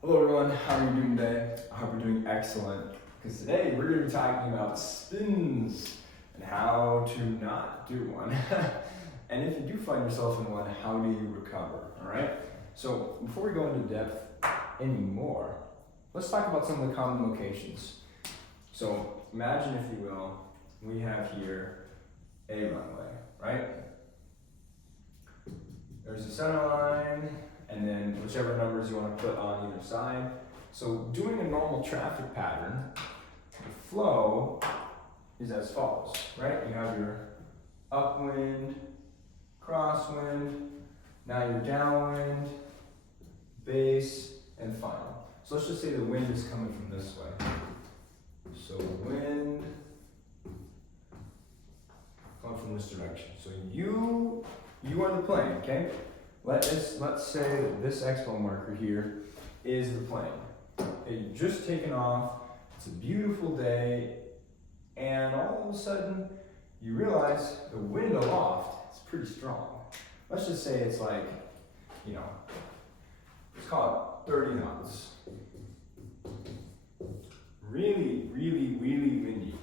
Hello everyone, how are you doing today? I hope you're doing excellent because today we're going to be talking about spins and how to not do one. And if you do find yourself in one, how do you recover? Alright? So before we go into depth anymore, let's talk about some of the common locations. So imagine, if you will, we have here a runway, right? There's a center line, and then whichever numbers you want to put on either side. So doing a normal traffic pattern, the flow is as follows, right? You have your upwind, crosswind, now your downwind, base, and final. So let's just say the wind is coming from this way. So wind come from this direction. So you are the plane, okay? Let's say that this expo marker here is the plane. Okay, you've just taken off, it's a beautiful day, and all of a sudden you realize the wind aloft is pretty strong. Let's just say it's like, let's call it 30 knots. Really, really, really windy.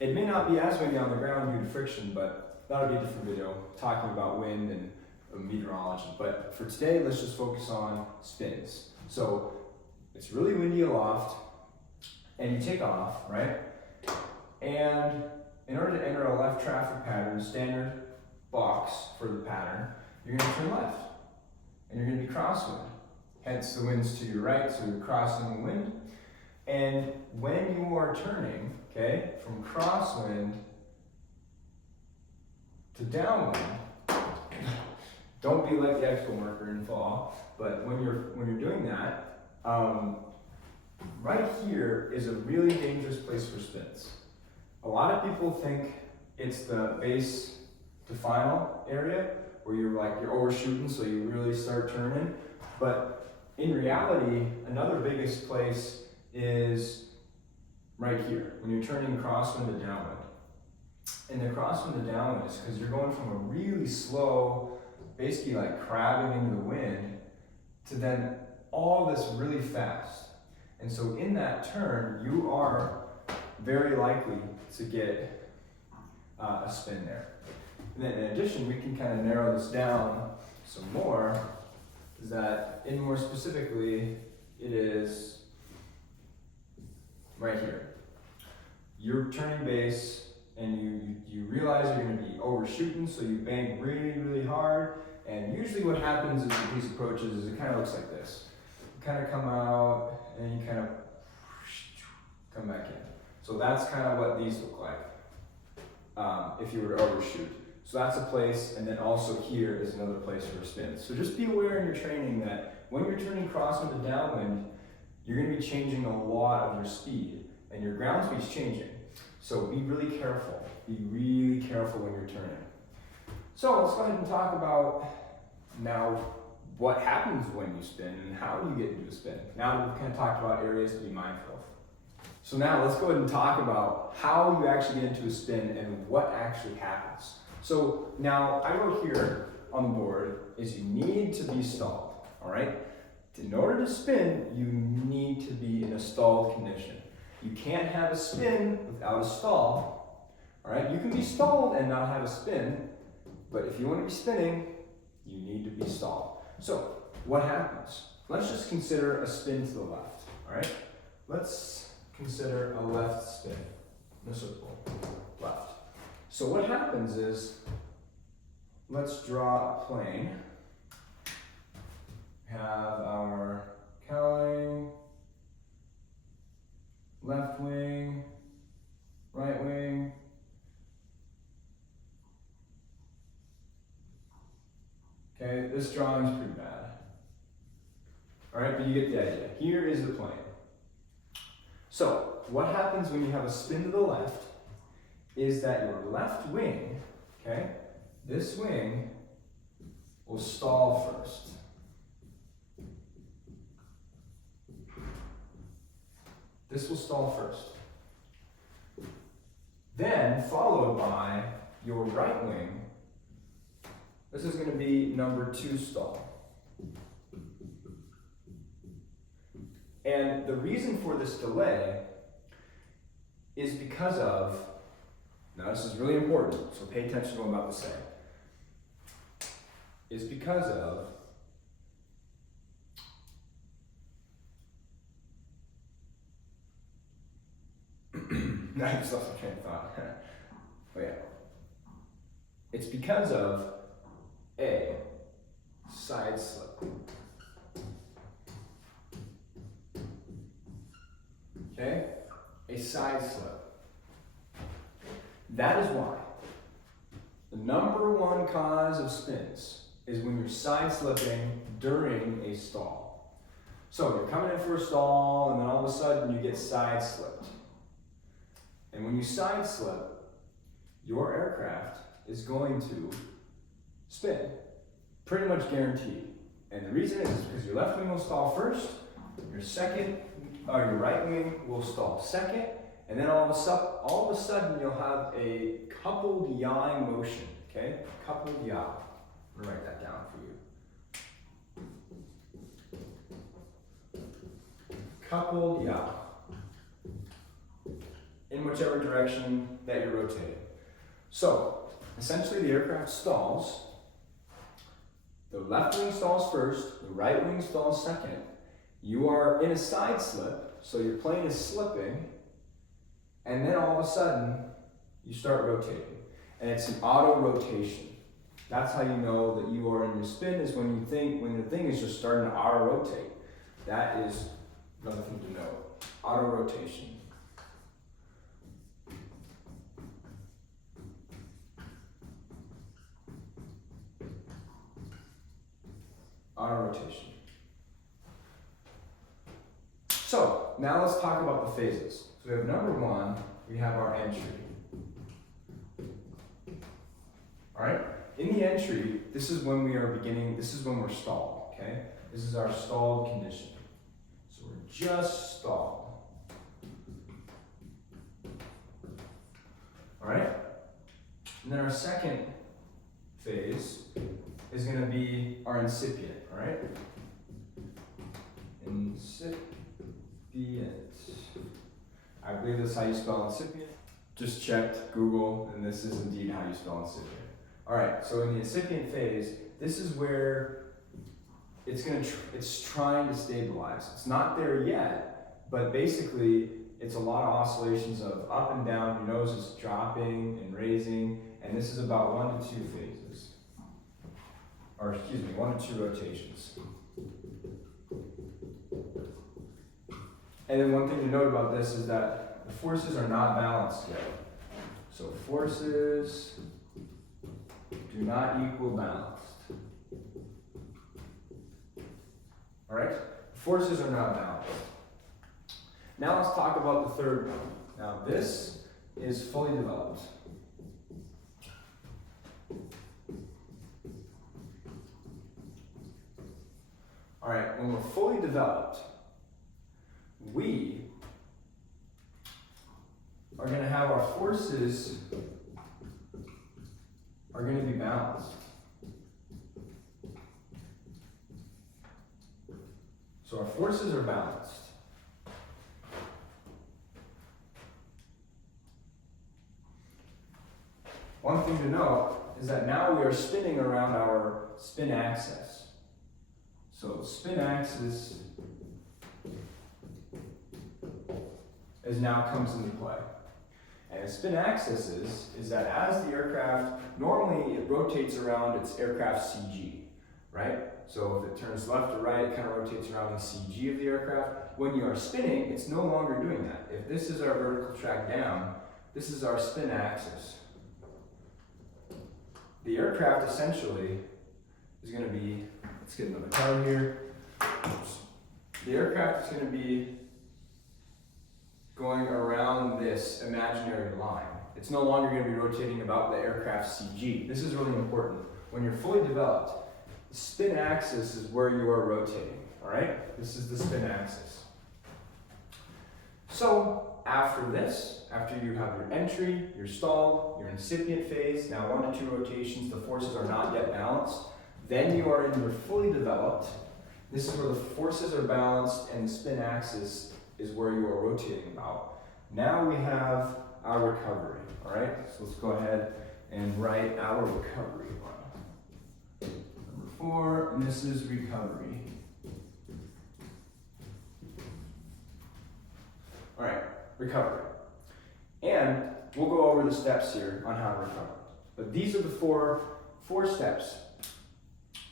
It may not be as windy on the ground due to friction, but that'll be a different video talking about wind and meteorology. But for today, let's just focus on spins. So it's really windy aloft, and you take off, right? And in order to enter a left traffic pattern, standard box for the pattern, you're going to turn left, and you're going to be crosswind. Hence the wind's to your right, so you're crossing the wind. And when you are turning, okay, from crosswind to downwind, don't be like the expo marker and fall, but when you're doing that, right here is a really dangerous place for spins. A lot of people think it's the base to final area where you're overshooting, so you really start turning. But in reality, another biggest place is right here when you're turning crosswind to downwind. And the crosswind to downwind is because you're going from a really slow, basically like crabbing into the wind, to then all this really fast. And so in that turn, you are very likely to get a spin there. And then in addition, we can kind of narrow this down some more, is that in more specifically, it is right here. You're turning base, and you realize you're going to be overshooting, so you bank really, really hard. And usually what happens is with these approaches is it kind of looks like this. You kind of come out, and you kind of come back in. So that's kind of what these look like if you were to overshoot. So that's a place, and then also here is another place for a spin. So just be aware in your training that when you're turning crosswind to downwind, you're going to be changing a lot of your speed, and your ground speed's changing. So be really careful. Be really careful when you're turning. So let's go ahead and talk about now what happens when you spin and how do you get into a spin. Now that we've kind of talked about areas to be mindful of. So now let's go ahead and talk about how you actually get into a spin and what actually happens. So now I wrote here on the board is you need to be stalled, all right? In order to spin, you need to be in a stalled condition. You can't have a spin without a stall, all right? You can be stalled and not have a spin, but if you want to be spinning, you need to be stalled. So what happens? Let's just consider a spin to the left, all right? Let's consider a left spin in a circle, left. So what happens is, let's draw a plane. We have our cowling, left wing, right wing, okay, this drawing is pretty bad. All right, but you get the idea. Here is the plane. So what happens when you have a spin to the left is that your left wing, okay, this wing will stall first. This will stall first. Then followed by your right wing. This is going to be number 2 stall. And the reason for this delay is because of, now this is really important, so pay attention to what I'm about to say, is because of I just lost my train of thought. Oh yeah. It's because of a side slip. Okay? A side slip. That is why the number one cause of spins is when you're side slipping during a stall. So you're coming in for a stall and then all of a sudden you get side slipped. And when you side slip, your aircraft is going to spin. Pretty much guaranteed. And the reason is because your left wing will stall first, your right wing will stall second, and then all of a sudden you'll have a coupled yawing motion, okay? Coupled yaw. I'm gonna write that down for you. Coupled yaw. In whichever direction that you're rotating. So, essentially the aircraft stalls. The left wing stalls first, the right wing stalls second. You are in a side slip, so your plane is slipping, and then all of a sudden, you start rotating. And it's an auto rotation. That's how you know that you are in your spin, is when the thing is just starting to auto rotate. That is another thing to know. Auto rotation. Auto rotation. So, now let's talk about the phases. So we have number one, we have our entry. Alright? In the entry, this is when we are beginning, this is when we're stalled, okay? This is our stalled condition. So we're just stalled. Alright? And then our second phase is going to be our incipient, alright? Incipient. I believe that's how you spell incipient. Just checked Google, and this is indeed how you spell incipient. Alright, so in the incipient phase, this is where it's trying to stabilize. It's not there yet, but basically it's a lot of oscillations of up and down. Your nose is dropping and raising, and this is about 1 to 2 phases. Or excuse me, 1 to 2 rotations. And then one thing to note about this is that the forces are not balanced yet. So forces do not equal balanced. Alright? Forces are not balanced. Now let's talk about the third one. Now this is fully developed. Alright, when we're fully developed, we are going to have our forces are going to be balanced. So our forces are balanced. One thing to note is that now we are spinning around our spin axis. So spin axis now comes into play. And a spin axis is that as the aircraft, normally it rotates around its aircraft CG, right? So if it turns left or right, it kind of rotates around the CG of the aircraft. When you are spinning, it's no longer doing that. If this is our vertical track down, this is our spin axis. The aircraft essentially is going to be, let's get another card here. The aircraft is going to be going around this imaginary line. It's no longer going to be rotating about the aircraft CG. This is really important. When you're fully developed, the spin axis is where you are rotating, all right? This is the spin axis. So after this, after you have your entry, your stall, your incipient phase, now 1 to 2 rotations, the forces are not yet balanced, then you are in your fully developed, This is where the forces are balanced and the spin axis is where you are rotating about. Now we have our recovery, all right? So let's go ahead and write our recovery. Number 4, and this is recovery. All right, recovery. And we'll go over the steps here on how to recover. But these are the four steps.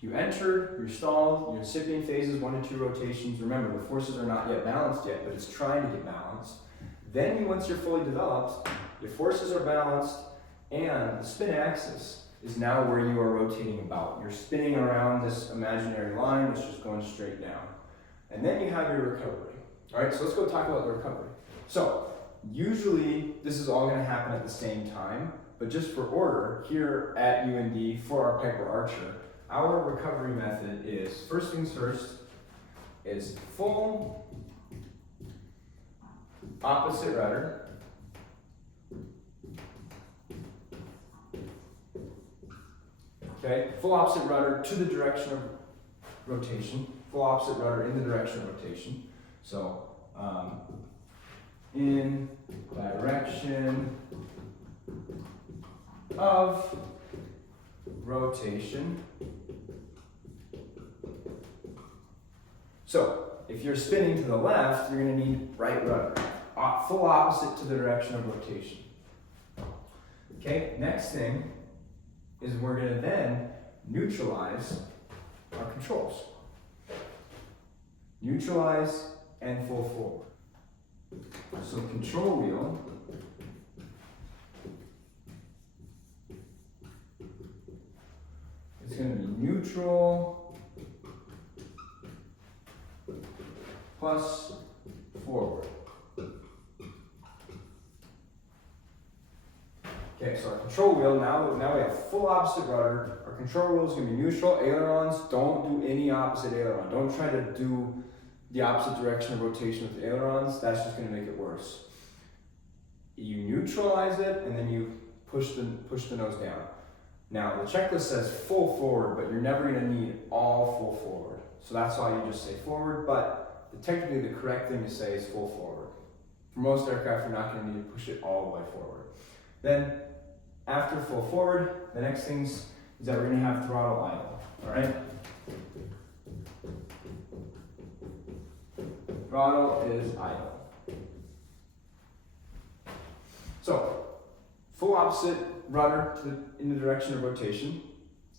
You entered, you're stalled, your incipient phases, 1 to 2 rotations. Remember, the forces are not yet balanced yet, but it's trying to get balanced. Then once you're fully developed, your forces are balanced, and the spin axis is now where you are rotating about. You're spinning around this imaginary line that's just going straight down. And then you have your recovery. All right, so let's go talk about the recovery. So usually this is all going to happen at the same time, but just for order, here at UND for our Piper Archer, our recovery method is, first things first, is full opposite rudder. Okay, full opposite rudder to the direction of rotation. Full opposite rudder in the direction of rotation. So, in direction of rotation. So, if you're spinning to the left, you're going to need right rudder. Full opposite to the direction of rotation. Okay, next thing is we're going to then neutralize our controls. Neutralize and full forward. So control wheel is going to be neutral plus forward. Okay, so our control wheel, now we have full opposite rudder. Our control wheel is going to be neutral. Ailerons, don't do any opposite aileron. Don't try to do the opposite direction of rotation with the ailerons. That's just going to make it worse. You neutralize it, and then you push the nose down. Now, the checklist says full forward, but you're never going to need all full forward. So that's why you just say forward, but technically the correct thing to say is full forward. For most aircraft, you're not going to need to push it all the way forward. Then, after full forward, the next things is that we're going to have throttle idle, all right? Throttle is idle. So, full opposite rudder in the direction of rotation.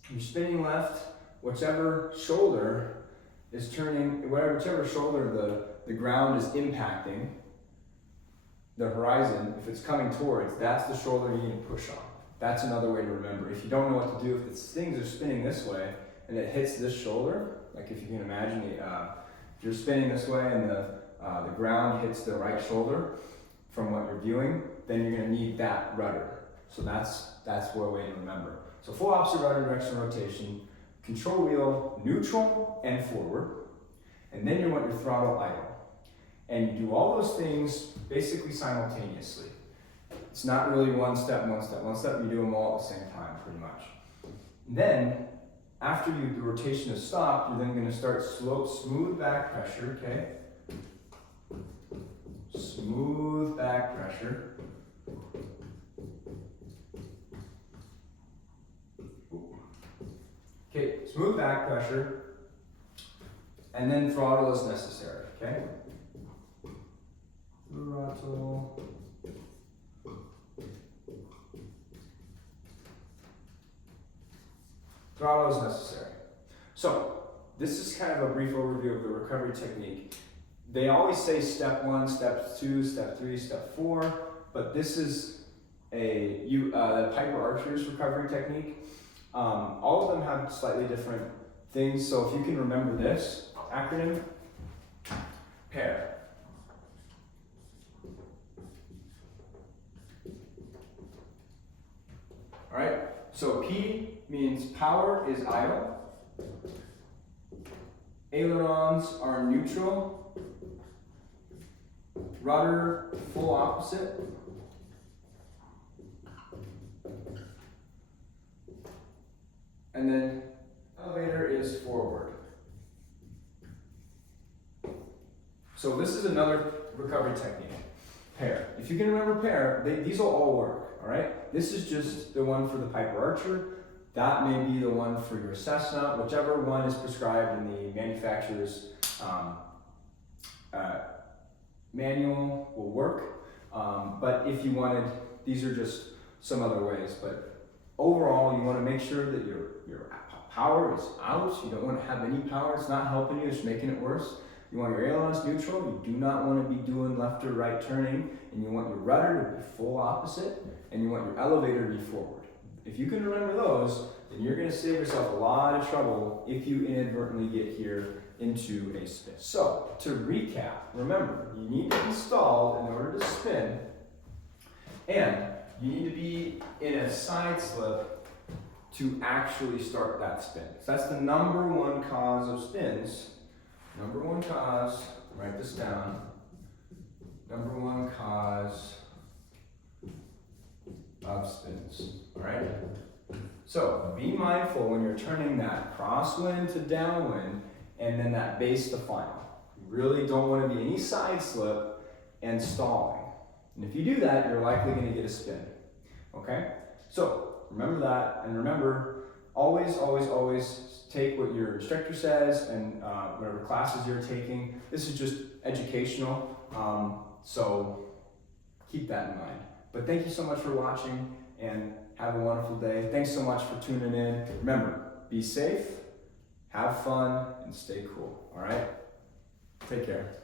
You're spinning left, whichever shoulder is turning, whichever shoulder the ground is impacting, the horizon, if it's coming towards, that's the shoulder you need to push on. That's another way to remember. If you don't know what to do, if the things are spinning this way and it hits this shoulder, like if you can imagine, if you're spinning this way and the ground hits the right shoulder from what you're viewing, then you're going to need that rudder. So that's one way to remember. So full opposite rudder direction rotation, control wheel neutral and forward, and then you want your throttle idle. And you do all those things basically simultaneously. It's not really one step, you do them all at the same time, pretty much. Then, after the rotation is stopped, you're then going to start smooth back pressure, okay? Smooth back pressure. Okay, smooth back pressure, and then throttle is necessary, okay? Throttle. Throttle is necessary. So, this is kind of a brief overview of the recovery technique. They always say step 1, step 2, step 3, step 4, but this is the Piper Archer's recovery technique. All of them have slightly different things, so if you can remember this acronym, PAIR. All right, so P means power is idle, ailerons are neutral, rudder full opposite, and then elevator is forward. So this is another recovery technique. Pair. If you can remember pair, these will all work, all right? This is just the one for the Piper Archer. That may be the one for your Cessna, whichever one is prescribed in the manufacturer's manual will work. But if you wanted, these are just some other ways. But overall, you want to make sure that your power is out. You don't want to have any power. It's not helping you. It's making it worse. You want your ailerons neutral. You do not want to be doing left or right turning. And you want your rudder to be full opposite. And you want your elevator to be forward. If you can remember those, then you're going to save yourself a lot of trouble if you inadvertently get here into a spin. So, to recap, remember, you need to be stalled in order to spin. And you need to be in a side slip to actually start that spin. So that's the number one cause of spins. Number one cause, write this down. Number one cause of spins, all right? So be mindful when you're turning that crosswind to downwind and then that base to final. You really don't want to be any side slip and stalling. And if you do that, you're likely going to get a spin, okay? So remember that, and remember, always, always, always take what your instructor says and whatever classes you're taking. This is just educational, so keep that in mind. But thank you so much for watching, and have a wonderful day. Thanks so much for tuning in. Remember, be safe, have fun, and stay cool, all right? Take care.